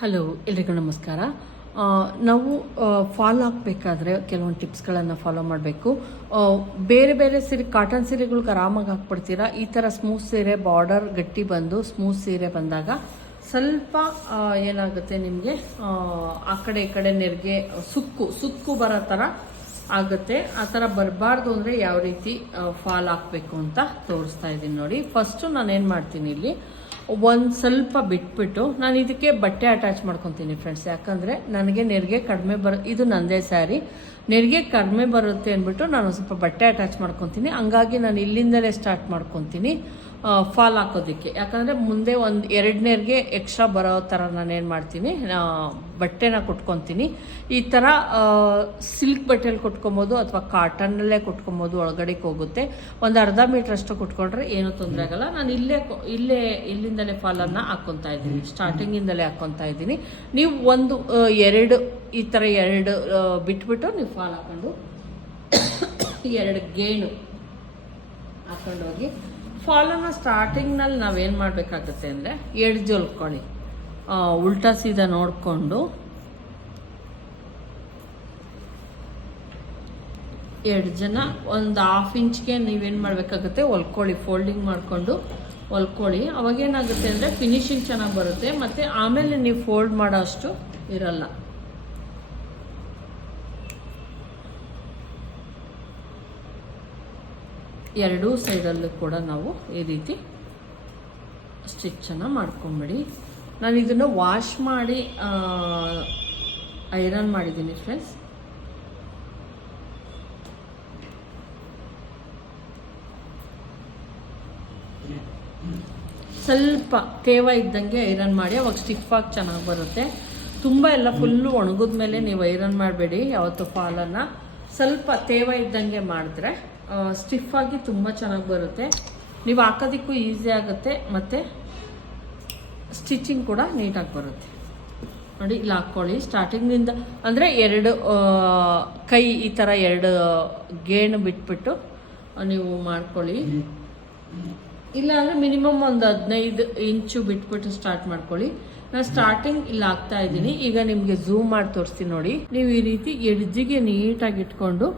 Hello, ಎಲ್ರಿಗೂ ನಮಸ್ಕಾರ. ನಾವು ಫಾಲೋ ಹಾಕಬೇಕಾದ್ರೆ ಕೆಲವೊಂದು ಟಿಪ್ಸ್ಗಳನ್ನು ಫಾಲೋ ಮಾಡಬೇಕು. ಬೇರೆ ಬೇರೆ ಸೀರೆ ಕಾಟನ್ ಸೀರೆಗಳ್ಗೆ ಆರಾಮಾಗಿ ಹಾಕ್ಬಿಡ್ತೀರಾ? ಈ ಥರ ಸ್ಮೂತ್ ಸೀರೆ ಬಾರ್ಡರ್ ಗಟ್ಟಿ ಬಂದು ಸ್ಮೂತ್ ಸೀರೆ ಬಂದಾಗ ಸ್ವಲ್ಪ ಏನಾಗುತ್ತೆ ನಿಮಗೆ? ಆ ಕಡೆ ಈ ಕಡೆ ನೆರಿಗೆ, ಸುಕ್ಕು ಸುಕ್ಕು ಬರೋ ಥರ ಆಗುತ್ತೆ. ಆ ಥರ ಬರಬಾರ್ದು ಅಂದರೆ ಯಾವ ರೀತಿ ಫಾಲ್ ಹಾಕಬೇಕು ಅಂತ ತೋರಿಸ್ತಾ ಇದ್ದೀನಿ ನೋಡಿ. ಫಸ್ಟು ನಾನು ಏನು ಮಾಡ್ತೀನಿ ಇಲ್ಲಿ ಒಂದು ಸ್ವಲ್ಪ ಬಿಟ್ಬಿಟ್ಟು ನಾನು ಇದಕ್ಕೆ ಬಟ್ಟೆ ಅಟ್ಯಾಚ್ ಮಾಡ್ಕೊತೀನಿ ಫ್ರೆಂಡ್ಸ್ ಯಾಕಂದರೆ ನನಗೆ ನೆರಿಗೆ ಕಡಿಮೆ ಬರ, ಇದು ನಂದೇ ಸ್ಯಾರಿ ನೆರಿಗೆ ಕಡಿಮೆ ಬರುತ್ತೆ ಅಂದ್ಬಿಟ್ಟು ನಾನು ಸ್ವಲ್ಪ ಬಟ್ಟೆ ಅಟ್ಯಾಚ್ ಮಾಡ್ಕೊತೀನಿ. ಹಂಗಾಗಿ ನಾನು ಇಲ್ಲಿಂದಲೇ ಸ್ಟಾರ್ಟ್ ಮಾಡ್ಕೊತೀನಿ. ಫಾಲ್ ಹಾಕೋದಕ್ಕೆ. ಯಾಕಂದರೆ ಮುಂದೆ ಒಂದು ಎರಡನೇರ್ಗೆ ಎಕ್ಸ್ಟ್ರಾ ಬರೋ ಥರ ನಾನು ಏನು ಮಾಡ್ತೀನಿ ಬಟ್ಟೆನ ಕೊಟ್ಕೊತೀನಿ. ಈ ಥರ ಸಿಲ್ಕ್ ಬಟ್ಟೆಲಿ ಕೊಟ್ಕೊಬೋದು ಅಥವಾ ಕಾಟನ್ನಲ್ಲೇ ಕೊಟ್ಕೊಬೋದು, ಒಳಗಡೆಗೆ ಹೋಗುತ್ತೆ. ಒಂದು ಅರ್ಧ ಮೀಟ್ರಷ್ಟು ಕೊಟ್ಕೊಂಡ್ರೆ ಏನೂ ತೊಂದರೆ ಆಗಲ್ಲ. ನಾನು ಇಲ್ಲೇ ಇಲ್ಲೇ, ಇಲ್ಲಿಂದಲೇ ಫಾಲನ್ನು ಹಾಕ್ಕೊತಾ ಇದ್ದೀನಿ. ಸ್ಟಾರ್ಟಿಂಗಿಂದಲೇ ಹಾಕ್ಕೊತಾ ಇದ್ದೀನಿ. ನೀವು ಒಂದು ಎರಡು, ಈ ಥರ ಎರಡು ಬಿಟ್ಬಿಟ್ಟು ನೀವು ಫಾಲ್ ಹಾಕೊಂಡು ಎರಡು ಗೇಣು ಹಾಕೊಂಡೋಗಿ ಫಾಲನ್ನು ಸ್ಟಾರ್ಟಿಂಗ್ನಲ್ಲಿ ನಾವೇನು ಮಾಡಬೇಕಾಗುತ್ತೆ ಅಂದರೆ ಎಡ್ಜ್ ಹೊಲ್ಕೊಳ್ಳಿ. ಉಲ್ಟಾ ಸೀದಾ ನೋಡಿಕೊಂಡು ಎರಡು ಜನ ಒಂದು ಹಾಫ್ ಇಂಚ್ಗೆ ನೀವೇನು ಮಾಡಬೇಕಾಗುತ್ತೆ ಹೊಲ್ಕೊಳ್ಳಿ. ಫೋಲ್ಡಿಂಗ್ ಮಾಡಿಕೊಂಡು ಹೊಲ್ಕೊಳ್ಳಿ. ಅವಾಗೇನಾಗುತ್ತೆ ಅಂದರೆ ಫಿನಿಶಿಂಗ್ ಚೆನ್ನಾಗಿ ಬರುತ್ತೆ. ಮತ್ತು ಆಮೇಲೆ ನೀವು ಫೋಲ್ಡ್ ಮಾಡೋ ಅಷ್ಟು ಇರಲ್ಲ. ಎರಡೂ ಸೈಡಲ್ಲೂ ಕೂಡ ನಾವು ಈ ರೀತಿ ಸ್ಟಿಚ್ಚನ್ನು ಮಾಡ್ಕೊಂಬಿಡಿ. ನಾನು ಇದನ್ನು ವಾಶ್ ಮಾಡಿ ಐರನ್ ಮಾಡಿದ್ದೀನಿ ಫ್ರೆಂಡ್ಸ್. ಸ್ವಲ್ಪ ತೇವ ಇದ್ದಂಗೆ ಐರನ್ ಮಾಡಿ, ಅವಾಗ ಸ್ಟಿಫಾಗಿ ಚೆನ್ನಾಗಿ ಬರುತ್ತೆ. ತುಂಬ ಎಲ್ಲ ಫುಲ್ಲು ಒಣಗಿದ ಮೇಲೆ ನೀವು ಐರನ್ ಮಾಡಬೇಡಿ ಯಾವತ್ತು ಫಾಲನ್ನು ಸ್ವಲ್ಪ ತೇವ ಇದ್ದಂಗೆ ಮಾಡಿದ್ರೆ ಸ್ಟಿಫಾಗಿ ತುಂಬ ಚೆನ್ನಾಗಿ ಬರುತ್ತೆ. ನೀವು ಹಾಕೋದಕ್ಕೂ ಈಸಿ ಆಗುತ್ತೆ, ಮತ್ತು ಸ್ಟಿಚಿಂಗ್ ಕೂಡ ನೀಟಾಗಿ ಬರುತ್ತೆ. ನೋಡಿ, ಇಲ್ಲಿ ಹಾಕ್ಕೊಳ್ಳಿ ಸ್ಟಾರ್ಟಿಂಗ್ನಿಂದ ಅಂದರೆ ಎರಡು ಕೈ ಈ ಥರ ಎರಡು ಗೇಣು ಬಿಟ್ಬಿಟ್ಟು ನೀವು ಮಾಡ್ಕೊಳ್ಳಿ. ಇಲ್ಲ ಅಂದರೆ ಮಿನಿಮಮ್ ಒಂದು ಹದಿನೈದು ಇಂಚು ಬಿಟ್ಬಿಟ್ಟು ಸ್ಟಾರ್ಟ್ ಮಾಡ್ಕೊಳ್ಳಿ. ನಾನು ಸ್ಟಾರ್ಟಿಂಗ್ ಇಲ್ಲಿ ಹಾಕ್ತಾ ಇದ್ದೀನಿ. ಈಗ ನಿಮಗೆ ಝೂಮ್ ಮಾಡಿ ತೋರಿಸ್ತೀನಿ ನೋಡಿ. ನೀವು ಈ ರೀತಿ ಎಡ್ಜಿಗೆ ನೀಟಾಗಿ ಇಟ್ಕೊಂಡು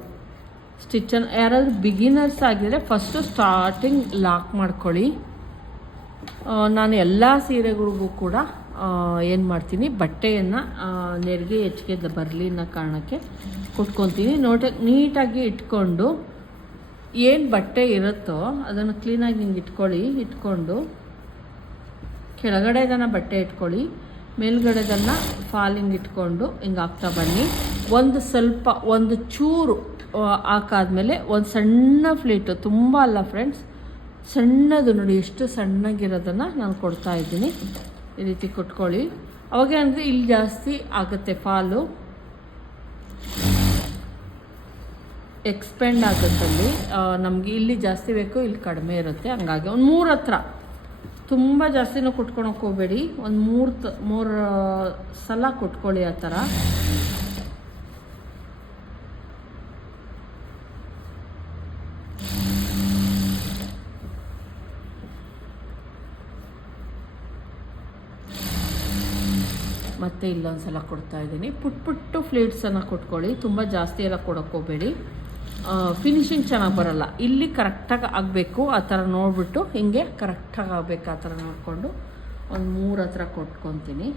ಸ್ಟಿಚ್ಚನ್ನು ಯಾರಾದರೂ ಬಿಗಿನರ್ಸ್ ಆಗಿದ್ರೆ ಫಸ್ಟು ಸ್ಟಾರ್ಟಿಂಗ್ ಲಾಕ್ ಮಾಡ್ಕೊಳ್ಳಿ. ನಾನು ಎಲ್ಲ ಸೀರೆಗಳಿಗೂ ಕೂಡ ಏನು ಮಾಡ್ತೀನಿ, ಬಟ್ಟೆಯನ್ನು ನೆರಿಗೆ ಹೆಚ್ಚಿಗೆ ಬರಲಿ ಅನ್ನೋ ಕಾರಣಕ್ಕೆ ಕೊಟ್ಕೊತೀನಿ. ನೋಟ, ನೀಟಾಗಿ ಇಟ್ಕೊಂಡು ಏನು ಬಟ್ಟೆ ಇರುತ್ತೋ ಅದನ್ನು ಕ್ಲೀನಾಗಿ ಹಿಂಗೆ ಇಟ್ಕೊಳ್ಳಿ, ಇಟ್ಕೊಂಡು ಕೆಳಗಡೆದನ್ನು ಬಟ್ಟೆ ಇಟ್ಕೊಳ್ಳಿ ಮೇಲ್ಗಡೆದನ್ನು ಫಾಲಿಂಗ್ ಇಟ್ಕೊಂಡು ಹಿಂಗೆ ಹಾಕ್ತಾ ಬನ್ನಿ. ಒಂದು ಸ್ವಲ್ಪ, ಒಂದು ಚೂರು ಹಾಕಾದ್ಮೇಲೆ ಒಂದು ಸಣ್ಣ ಫ್ಲೀಟು ತುಂಬ ಅಲ್ಲ ಫ್ರೆಂಡ್ಸ್ ಸಣ್ಣದು ನೋಡಿ, ಎಷ್ಟು ಸಣ್ಣಗಿರೋದನ್ನು ನಾನು ಕೊಡ್ತಾ ಇದ್ದೀನಿ. ಈ ರೀತಿ ಕೊಟ್ಕೊಳ್ಳಿ. ಅವಾಗ ಅಂದರೆ ಇಲ್ಲಿ ಜಾಸ್ತಿ ಆಗುತ್ತೆ ಫಾಲು ಎಕ್ಸ್ಪೆಂಡ್ ಆಗುತ್ತಲ್ಲಿ ನಮಗೆ ಇಲ್ಲಿ ಜಾಸ್ತಿ ಬೇಕು, ಇಲ್ಲಿ ಕಡಿಮೆ ಇರುತ್ತೆ. ಹಂಗಾಗಿ ಒಂದು ಮೂರು ಹತ್ರ. ತುಂಬ ಜಾಸ್ತಿನೂ ಕುಟ್ಕೊಳಕ್ಕೆ ಹೋಗಬೇಡಿ. ಒಂದು ಮೂರು ತ ಮೂರು ಸಲ ಕುಟ್ಕೊಳ್ಳಿ ಆ ಥರ. ಮತ್ತೆ ಇಲ್ಲೊಂದ್ಸಲ ಕೊಡ್ತಾ ಇದ್ದೀನಿ. ಪುಟ್ ಪುಟ್ಟು ಫ್ಲೇಟ್ಸನ್ನು ಕೊಟ್ಕೊಳ್ಳಿ. ತುಂಬ ಜಾಸ್ತಿ ಎಲ್ಲ ಕೊಡೋಕ್ಕೋಬೇಡಿ ಫಿನಿಶಿಂಗ್ ಚೆನ್ನಾಗಿ ಬರಲ್ಲ. ಇಲ್ಲಿ ಕರೆಕ್ಟಾಗಿ ಆಗಬೇಕು. ಆ ಥರ ನೋಡಿಬಿಟ್ಟು ಹಿಂಗೆ ಕರೆಕ್ಟಾಗಿ ಆಗಬೇಕು ಆ ಥರ ನೋಡಿಕೊಂಡು ಒಂದು ಮೂರು ಹತ್ರ ಕೊಟ್ಕೊತೀನಿ.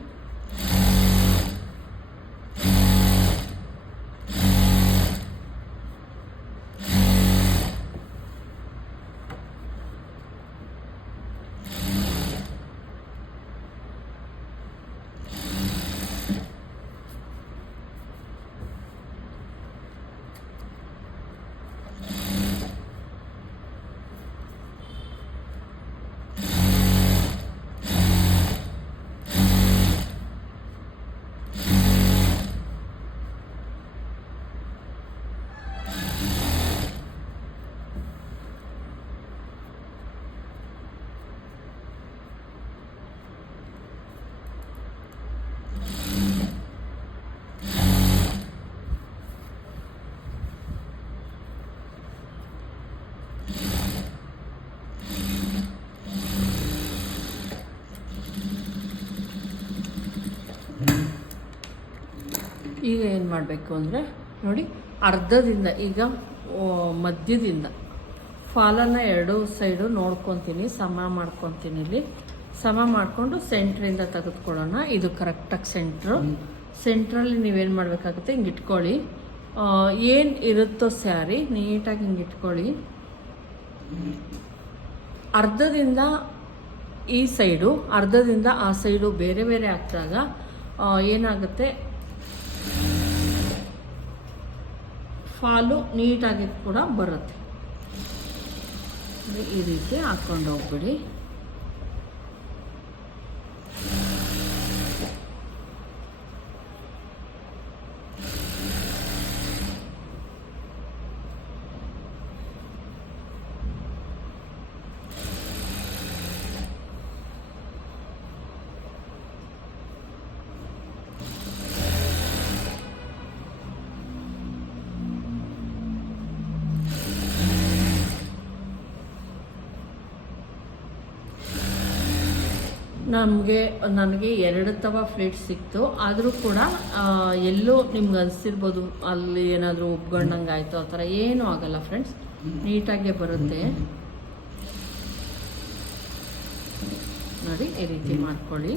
ಈಗ ಏನು ಮಾಡಬೇಕು ಅಂದರೆ ನೋಡಿ ಅರ್ಧದಿಂದ ಈಗ ಮಧ್ಯದಿಂದ ಫಾಲನ್ನು ಎರಡು ಸೈಡು ನೋಡ್ಕೊತೀನಿ ಸಮ ಮಾಡ್ಕೊತೀನಿ ಇಲ್ಲಿ. ಸಮ ಮಾಡಿಕೊಂಡು ಸೆಂಟ್ರಿಂದ ತೆಗೆದುಕೊಳ್ಳೋಣ. ಇದು ಕರೆಕ್ಟಾಗಿ ಸೆಂಟ್ರು. ಸೆಂಟ್ರಲ್ಲಿ ನೀವೇನು ಮಾಡಬೇಕಾಗುತ್ತೆ ಹಿಂಗೆ ಇಟ್ಕೊಳ್ಳಿ. ಏನು ಇರುತ್ತೋ ಸ್ಯಾರಿ ನೀಟಾಗಿ ಹಿಂಗೆ ಇಟ್ಕೊಳ್ಳಿ. ಅರ್ಧದಿಂದ ಈ ಸೈಡು ಅರ್ಧದಿಂದ ಆ ಸೈಡು ಬೇರೆ ಬೇರೆ ಹಾಕಿದಾಗ ಏನಾಗುತ್ತೆ ಫಾಲು ನೀಟಾಗಿ ಕೂಡ ಬರುತ್ತೆ. ಈ ರೀತಿ ಹಾಕೊಂಡು ಹೋಗ್ಬಿಡಿ. ನಮಗೆ, ನನಗೆ ಎರಡು ತವ ಫ್ಲೇಟ್ ಸಿಕ್ತು. ಆದರೂ ಕೂಡ ಎಲ್ಲೂ ನಿಮ್ಗೆ ಅನಿಸಿರ್ಬೋದು ಅಲ್ಲಿ ಏನಾದರೂ ಉಪ್ಕೊಂಡಂಗೆ ಆಯಿತು, ಆ ಥರ ಏನೂ ಆಗಲ್ಲ ಫ್ರೆಂಡ್ಸ್ ನೀಟಾಗೆ ಬರುತ್ತೆ. ನೋಡಿ, ಈ ರೀತಿ ಮಾಡ್ಕೊಳ್ಳಿ.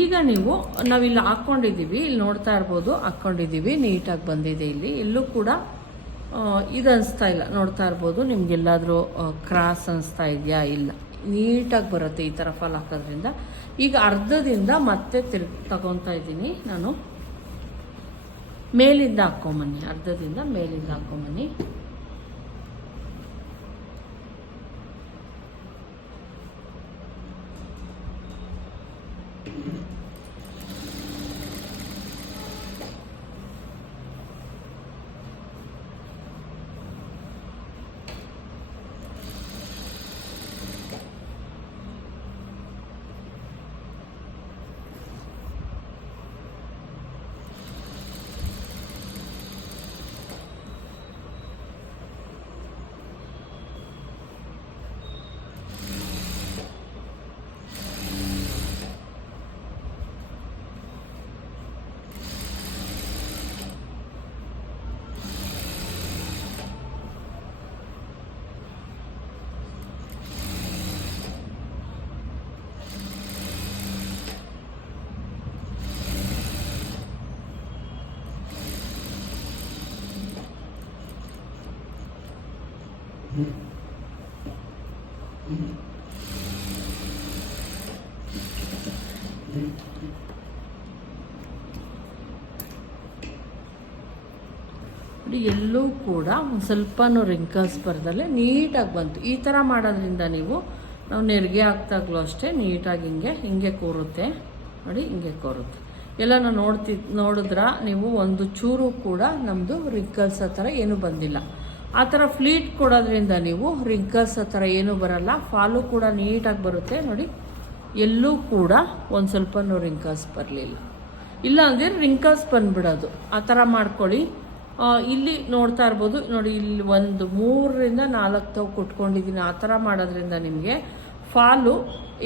ಈಗ ನೀವು, ನಾವಿಲ್ಲಿ ಹಾಕ್ಕೊಂಡಿದ್ದೀವಿ, ಇಲ್ಲಿ ನೋಡ್ತಾ ಇರ್ಬೋದು, ಹಾಕ್ಕೊಂಡಿದ್ದೀವಿ, ನೀಟಾಗಿ ಬಂದಿದೆ ಇಲ್ಲಿ. ಎಲ್ಲೂ ಕೂಡ ಇದು ಅನಿಸ್ತಾ ಇಲ್ಲ. ನೋಡ್ತಾ ಇರ್ಬೋದು, ನಿಮ್ಗೆಲ್ಲಾದರೂ ಕ್ರಾಸ್ ಅನಿಸ್ತಾ ಇದೆಯಾ ಇಲ್ಲ? ನೀಟಾಗಿ ಬರುತ್ತೆ ಈ ಥರ ಫಾಲ್ ಹಾಕೋದ್ರಿಂದ. ಈಗ ಅರ್ಧದಿಂದ ಮತ್ತೆ ತಿರ್ಗಿ ತಗೊತಾ ಇದ್ದೀನಿ ನಾನು. ಮೇಲಿಂದ ಹಾಕ್ಕೊಂಬನ್ನಿ, ಅರ್ಧದಿಂದ ಮೇಲಿಂದ ಹಾಕ್ಕೊಂಬನ್ನಿ. ಎಲ್ಲೂ ಕೂಡ ಒಂದು ಸ್ವಲ್ಪನೂ ರಿಂಕಲ್ಸ್ ಬರ್ದಲ್ಲೇ ನೀಟಾಗಿ ಬಂತು. ಈ ಥರ ಮಾಡೋದ್ರಿಂದ ನೀವು ನಾವು ನೆರಿಗೆ ಹಾಕ್ದಾಗ್ಲೂ ಅಷ್ಟೇ ನೀಟಾಗಿ ಹಿಂಗೆ ಹಿಂಗೆ ಕೂರುತ್ತೆ. ನೋಡಿ, ಹಿಂಗೆ ಕೂರುತ್ತೆ. ಎಲ್ಲ ನಾವು ನೋಡ್ತಿ, ನೋಡಿದ್ರ ನೀವು ಒಂದು ಚೂರು ಕೂಡ ನಮ್ಮದು ರಿಂಕಲ್ಸ್ ಆ ಥರ ಏನೂ ಬಂದಿಲ್ಲ. ಆ ಥರ ಫ್ಲೀಟ್ ಕೊಡೋದ್ರಿಂದ ನೀವು ರಿಂಕಲ್ಸ್ ಆ ಥರ ಏನೂ ಬರಲ್ಲ. ಫಾಲು ಕೂಡ ನೀಟಾಗಿ ಬರುತ್ತೆ. ನೋಡಿ, ಎಲ್ಲೂ ಕೂಡ ಒಂದು ಸ್ವಲ್ಪನೂ ರಿಂಕಲ್ಸ್ ಬರಲಿಲ್ಲ. ಇಲ್ಲ ಅಂದರೆ ರಿಂಕಲ್ಸ್ ಬಂದ್ಬಿಡೋದು. ಆ ಥರ ಮಾಡ್ಕೊಳ್ಳಿ. ಇಲ್ಲಿ ನೋಡ್ತಾ ಇರ್ಬೋದು. ನೋಡಿ, ಇಲ್ಲಿ ಒಂದು ಮೂರರಿಂದ ನಾಲ್ಕು ತಾವು ಕುಟ್ಕೊಂಡಿದ್ದೀನಿ. ಆ ಥರ ಮಾಡೋದ್ರಿಂದ ನಿಮಗೆ ಫಾಲು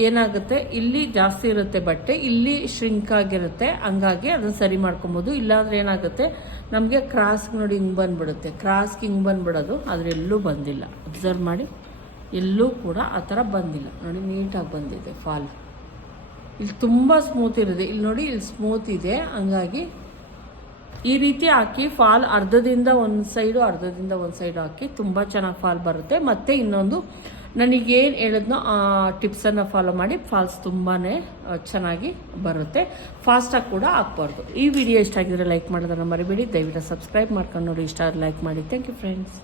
ಏನಾಗುತ್ತೆ? ಇಲ್ಲಿ ಜಾಸ್ತಿ ಇರುತ್ತೆ ಬಟ್ಟೆ, ಇಲ್ಲಿ ಶ್ರಿಂಕ್ ಆಗಿರುತ್ತೆ, ಹಂಗಾಗಿ ಅದನ್ನು ಸರಿ ಮಾಡ್ಕೊಬೋದು. ಇಲ್ಲಾಂದ್ರೆ ಏನಾಗುತ್ತೆ? ನಮಗೆ ಕ್ರಾಸ್ಗೆ ನೋಡಿ ಹಿಂಗೆ ಬಂದುಬಿಡುತ್ತೆ. ಕ್ರಾಸ್ಗೆ ಹಿಂಗೆ ಬಂದುಬಿಡೋದು, ಆದರೆ ಎಲ್ಲೂ ಬಂದಿಲ್ಲ. ಅಬ್ಸರ್ವ್ ಮಾಡಿ. ಎಲ್ಲೂ ಕೂಡ ಆ ಥರ ಬಂದಿಲ್ಲ. ನೋಡಿ, ನೀಟಾಗಿ ಬಂದಿದೆ ಫಾಲ್. ಇಲ್ಲಿ ತುಂಬ ಸ್ಮೂತ್ ಇರುತ್ತೆ. ಇಲ್ಲಿ ನೋಡಿ, ಇಲ್ಲಿ ಸ್ಮೂತ್ ಇದೆ. ಹಂಗಾಗಿ ಈ ರೀತಿ ಹಾಕಿ ಫಾಲ್ ಅರ್ಧದಿಂದ ಒಂದು ಸೈಡು ಅರ್ಧದಿಂದ ಒಂದು ಸೈಡು ಹಾಕಿ ತುಂಬ ಚೆನ್ನಾಗಿ ಫಾಲ್ ಬರುತ್ತೆ. ಮತ್ತು ಇನ್ನೊಂದು ನನಗೇನು ಹೇಳಿದ್ನೋ ಆ ಟಿಪ್ಸನ್ನು ಫಾಲೋ ಮಾಡಿ ಫಾಲ್ಸ್ ತುಂಬಾ ಚೆನ್ನಾಗಿ ಬರುತ್ತೆ. ಫಾಸ್ಟಾಗಿ ಕೂಡ ಹಾಕ್ಬಾರ್ದು. ಈ ವಿಡಿಯೋ ಇಷ್ಟ ಆಗಿದ್ರೆ ಲೈಕ್ ಮಾಡೋದನ್ನು ಮರಿಬೇಡಿ. ದಯವಿಟ್ಟು ಸಬ್ಸ್ಕ್ರೈಬ್ ಮಾಡ್ಕೊಂಡು ನೋಡಿ. ಇಷ್ಟ ಲೈಕ್ ಮಾಡಿ. Thank you friends